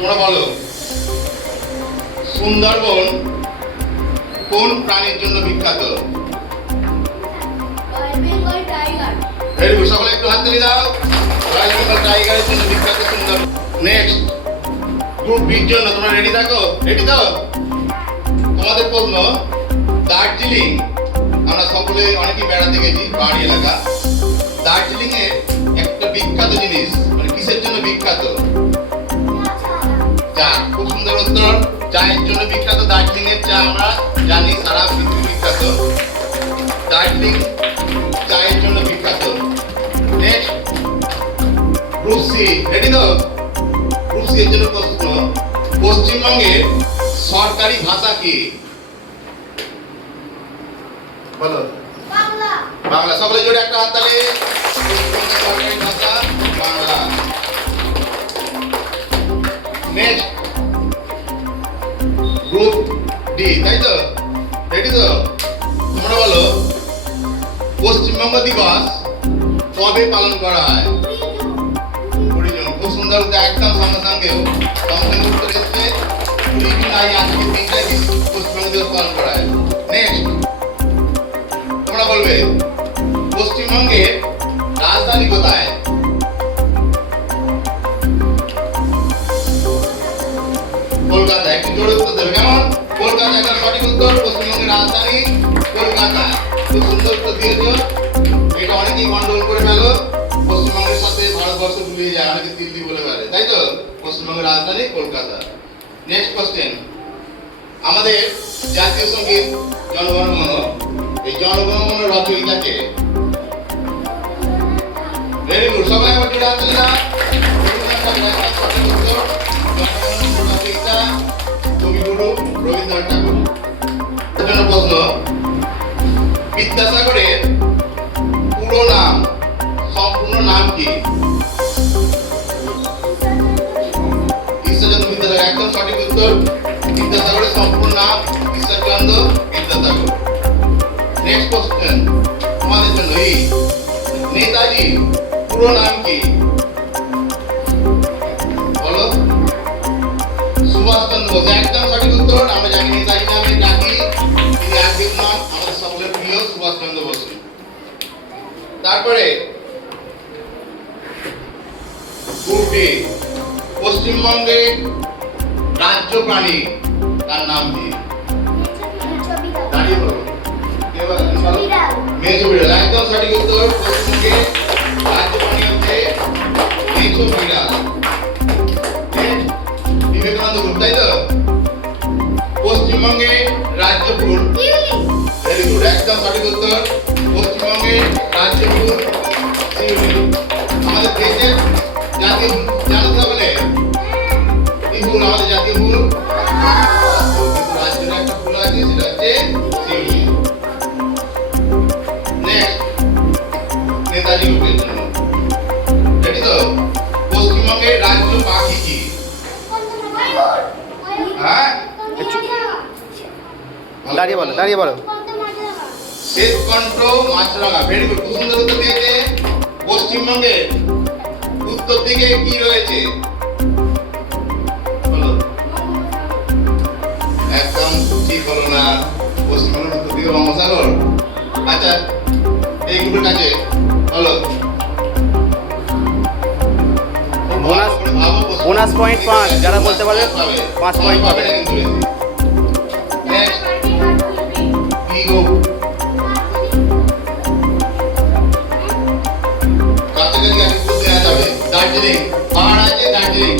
তোমরা বলো সুন্দরবন কোন প্রাণীর জন্য বিখ্যাত? ভেরি গুড, সকলে একটু হাত তালি দাও। রয়্যাল বেঙ্গল টাইগারের জন্য বিখ্যাত সুন্দরবন। নেক্সট গ্রুপ বির জন্য তোমরা রেডি থাকো? রেডি তো? তোমাদের প্রশ্ন, দার্জিলিং আমরা সকলে অনেকেই বেড়াতে গেছি পাহাড়ি এলাকা। দার্জিলিং এর একটা বিখ্যাত জিনিস মানে কিসের জন্য বিখ্যাত? চা। খুব সুন্দর উত্তর। চায়ের জন্য বিখ্যাত দার্জিলিং এর চা, আমরা জানি সারা পৃথিবী বিখ্যাত। দার্জিলিং চায়ের জন্য বিখ্যাত। নেক্সট গ্রুপ সি, রেডি তো? গ্রুপ সি এর জন্য প্রশ্ন, পশ্চিমবঙ্গের সরকারি ভাষা কি? বলো। বাংলা। বাংলা। সকলে জোরে একটা হাত তালি। পশ্চিমবঙ্গের সরকারি ভাষা বাংলা। নেক্সট গ্রুপ ডি, তাই তো? রেডি তো? তোমরা বলো পশ্চিমবঙ্গ দিবস কবে পালন করা হয়? 20 জুন। খুব সুন্দর উত্তর, একদম সঙ্গে সঙ্গে উত্তর এসছে 20 জুন। আজকে তিনটা পশ্চিমবঙ্গ দিবস পালন করা হয়। নেক্সট তোমরা বলবে পশ্চিমবঙ্গের রাজধানী কোথায়? কলকাতা। একটু জোরে উত্তর দেবে, কেমন? কলকাতা একটা সঠিক উত্তর। পশ্চিমবঙ্গের রাজধানী কলকাতা। খুব সুন্দর উত্তর দিয়েছো। এটা অনেকেই গন্ডগোল করে ফেলো, পশ্চিমবঙ্গের সাথে ভারতবর্ষ গুলিয়ে যায়, অনেকে দিল্লি বলে ফেলে, তাই তো? পশ্চিমবঙ্গের রাজধানী কলকাতা। নেক্সট কোশ্চেন, আমাদের জাতীয় সঙ্গীত জনগণ মন, এই জনগণ মন রচয়িতাকে? ভেরি গুড, সবাই আবার জোরে হাত তালি দাও। সঠিক উত্তর রচয়িতা কবিগুরু রবীন্দ্রনাথ ঠাকুর। জন্য প্রশ্ন, বিদ্যাসাগরের পুরো নাম, সম্পূর্ণ নাম কি? ঈশ্বরচন্দ্র বিদ্যাসাগর। একদম সঠিক উত্তর। বিদ্যাসাগরের সম্পূর্ণ নাম ঈশ্বরচন্দ্র বিদ্যাসাগর। নেক্সট কোশ্চেন তোমাদের জন্য, এই নেতাজি পুরো নাম কি? বলো। সুভাষচন্দ্র বোস। একদম সঠিক উত্তর। আমরা জানি নেতাজি নামে ডাকি, তিনি আজকের নাম আমাদের সকলের প্রিয় সুভাষচন্দ্র বোস। তারপরে পশ্চিমবঙ্গের রাজ্য প্রাণী তার নাম কি? দাঁড়িয়ে বলো। মেছো বিড়াল। একদম সঠিক উত্তর। পশ্চিমবঙ্গের রাজ্য প্রাণী হচ্ছে মেছো বিড়াল। বিবেকানন্দ গ্রুপ, তাই তো? পশ্চিমবঙ্গের রাজ্য ফুল? ভেরি গুড, একদম সঠিক উত্তর। পশ্চিমবঙ্গের রাজ্য ফুল শিউলি। আমাদের দেশের জাতীয় ফুল জানো তো বলে? কি ফুল আমাদের জাতীয় ফুল? কিন্তু রাজ্যের একটা ফুল আছে, সেটা হচ্ছে শিউলি। নেক্সট নেতাজি গ্রুপের জন্য, রেডি তো? পশ্চিমবঙ্গের রাজ্য পাখি কি? হ্যাঁ, দাঁড়িয়ে বলো, দাঁড়িয়ে বলো। শ্বেতকণ্ঠ মাছরাঙা। ভেরি গুড, খুব সুন্দর উত্তর দিয়েছে। পশ্চিমবঙ্গের উত্তর দিকে কি রয়েছে? বলো। একদম ঠিক হলো না। পশ্চিমবঙ্গের উত্তর দিকে বঙ্গোপসাগর। আচ্ছা, এই গ্রুপের কাছে বলো। বোনাস পয়েন্ট 5, যারা বলতে পারবে 5 পয়েন্ট পাবে। নেক্সট বি গ্রুপ, কাছাকাছি এক গ্রুপ দেওয়া যাবে। দার্জিলিং পাহাড় আছে, দার্জিলিং।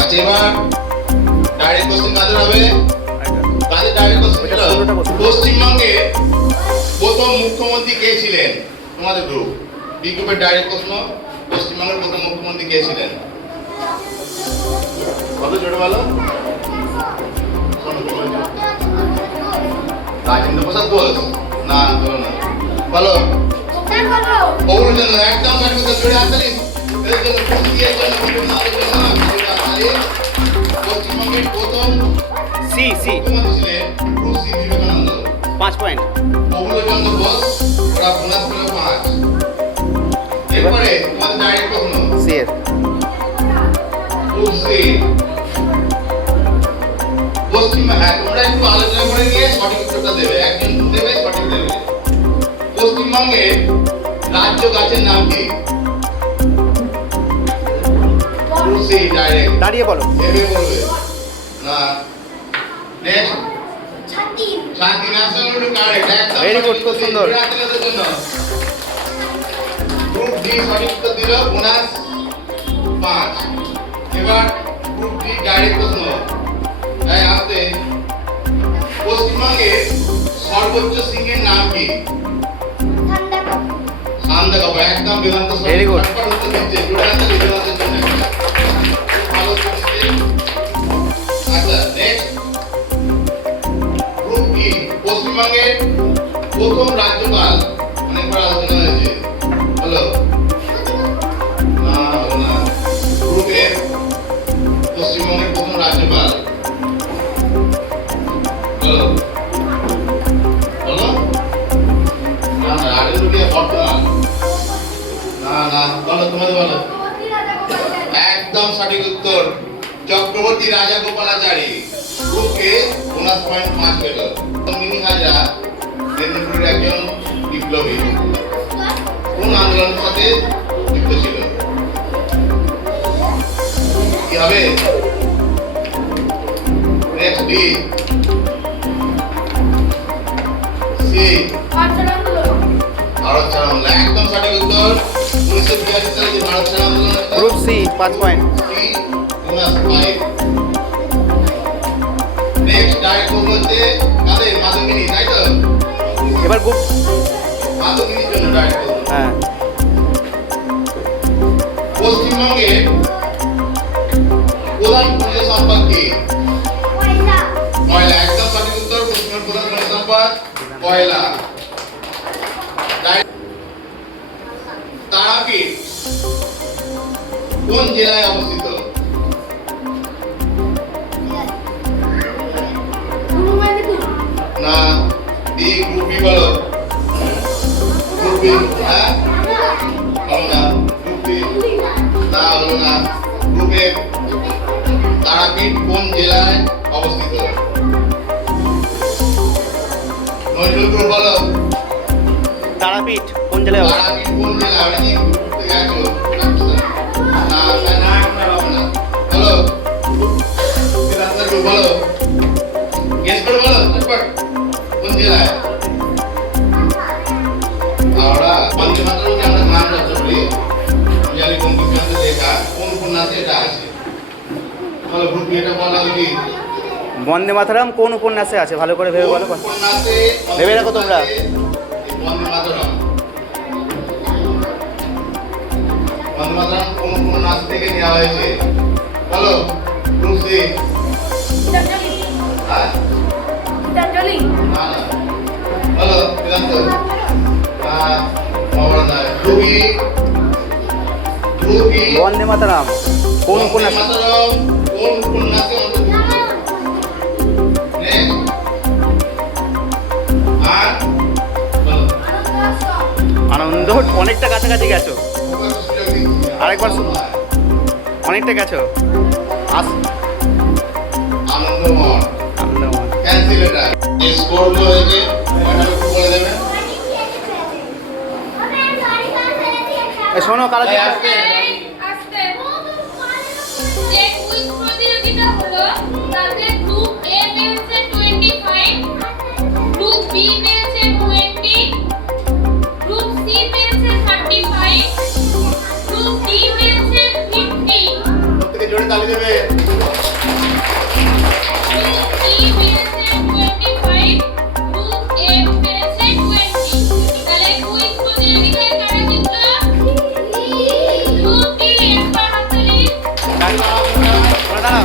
আচ্ছা, এবার ডাইরেক্ট কোশ্চেন কাদের হবে? কাদের ডাইরেক্ট কোশ্চেন? পশ্চিমবঙ্গের প্রথম মুখ্যমন্ত্রী কে ছিলেন? তোমাদের গ্রুপ বি গ্রুপের ডাইরেক্ট প্রশ্ন, পশ্চিমবঙ্গের প্রথম মুখ্যমন্ত্রী কে ছিলেন? বলো, জোরে বলো। রাজেন্দ্র প্রসাদ বোস? না, বলো না। বলো। অরুণচন্দ্র। একদম সঠিক উত্তর। জোরে হাততালি। এর জন্য খুশি এর জন্য আমাদের জন্য জোরে হাততালি। পশ্চিমবঙ্গের প্রথম সি মুখ্যমন্ত্রী ছিলেন শ্রী বিবেকানন্দ। 5 পয়েন্ট। অরুণচন্দ্র বোস, ওরা বোনাস পেল 5। এরপরে তোমাদের ডাইরেক্ট প্রশ্ন, সি গ্রুপ সি তোমরা একটু আলোচনা করে নিয়ে সঠিক উত্তরটা দেবে, একজন দেবে সঠিক দেবে। পশ্চিমবঙ্গের রাজ্য গাছের নাম কি? গ্রুপ সি ডাইরেক্ট দাঁড়িয়ে বলো। ভেবে বলবে না। নেক্সট ছাতি শান্তি ন্যাশনাল কারেক্ট একদম Very good, খুব সুন্দর। বিরাটদের জন্য গ্রুপ ডি সঠিক উত্তর দিল বোনাস 5। এবার গ্রুপ ডি ডাইরেক্ট প্রশ্ন। তাই আসতে পশ্চিমবঙ্গের সর্বোচ্চ সিংহের নাম কি? ঠান্ডা কাপ সান্দাকপা একদম বেদান্ত Very good. সঠিক উত্তর দিচ্ছে বিরাটদের জন্য ভালো করছে। আচ্ছা নেক্সট গ্রুপ ই পশ্চিমবঙ্গের প্রথম রাজ্যপাল অনেকবার আলোচনা হয়েছে হলো না হলো না। গ্রুপের পশ্চিমবঙ্গের প্রথম রাজ্যপাল হলো হলো না না আগে গ্রুপে বর্তমান না না বলো তোমাদের বলো একদম সঠিক উত্তর চক্রবর্তী রাজা গোপালাচারী। গ্রুপকে বোনাস পয়েন্ট 5 পেল। মিনি হাজরা মেদিনীপুরের একজন বিপ্লবী কোন আন্দোলনের সাথে যুক্ত ছিল? কি হবে? নেক্সট ডি সি ভারত ছাড়ো আন্দোলন একদম সঠিক উত্তর 1982 সালে যে ভারত ছাড়ো আন্দোলন group C 5 point. C bonus 5। Next direct প্রশ্ন হচ্ছে কাদের মাধবগিরি তাই তো? এবার গ্রুপ মাধবগিরির জন্য ডাইরেক্ট প্রশ্ন। হ্যাঁ পশ্চিমবঙ্গের প্রধান খনিজ সম্পদ কি? পয়সা কয়লা একদম সঠিক উত্তর। পশ্চিমবঙ্গের প্রধান খনিজ সম্পদ কয়লা। তারাপীঠ কোন জেলায় অবস্থিত? না বি গ্রুপ বি বলো। গ্রুপ বি হ্যাঁ হলো না। গ্রুপ বি না হলো না। গ্রুপে তারাপীঠ কোন জেলায় অবস্থিত? নজরুল গ্রুপ বলো। তারাপীঠ কোন জেলায় অবস্থিত? তারাপীঠ কোন জেলা? ওটা কি গ্রুপ থেকে আছো? না না না হবে না। বলো সিদ্ধান্ত গ্রুপ বলো। গেস করে বলো চটপট কোন জেলায়? আমরা বন্দে মাতরম যে আমরা গান রচনা করি জানি বঙ্কিমচন্দ্র লেখা কোন উপন্যাসে এটা আছে? বলো গ্রুপ এটা বলা উচিত। বন্দে মাতরম কোন উপন্যাসে আছে ভালো করে ভেবে বলো। কোন উপন্যাসে ভেবে রাখো তোমরা। বন্দে মাতরম বন্দে মাতরম কোন উপন্যাস থেকে নেওয়া হয়েছে? বলো গ্রুপ সি হ্যাঁ না না বলো সিদ্ধান্ত বন্দে মাতরম কোন উপন্যাস? কোন উপন্যাসে অন্তর্ভুক্ত? নেক্সট আর বলো আনন্দ অনেকটা কাছাকাছি গেছো, আরেকবার শুনো। অনেকটা গেছো। আনন্দময় আনন্দময়। ক্যান্সেল এটা। যে স্কোরগুলো হয়েছে এটা একটু বলে দেবেন। শোনো কারা এই আজকে যে কুইজ প্রতিযোগিতা হলো তাতে গ্রুপ এ পেয়েছে 25, গ্রুপ বি পেয়েছে 20, গ্রুপ সি পেয়েছে 35, গ্রুপ ডি পেয়েছে 50, প্রত্যেকে জোরে তালি দেবে। গ্রুপ ই পেয়েছে 25, গ্রুপ এফ পেয়েছে 20। তাহলে কুইজ প্রতিযোগিতায় কারা জিতলো? Group D. একবার হাততালি। দাঁড়াও।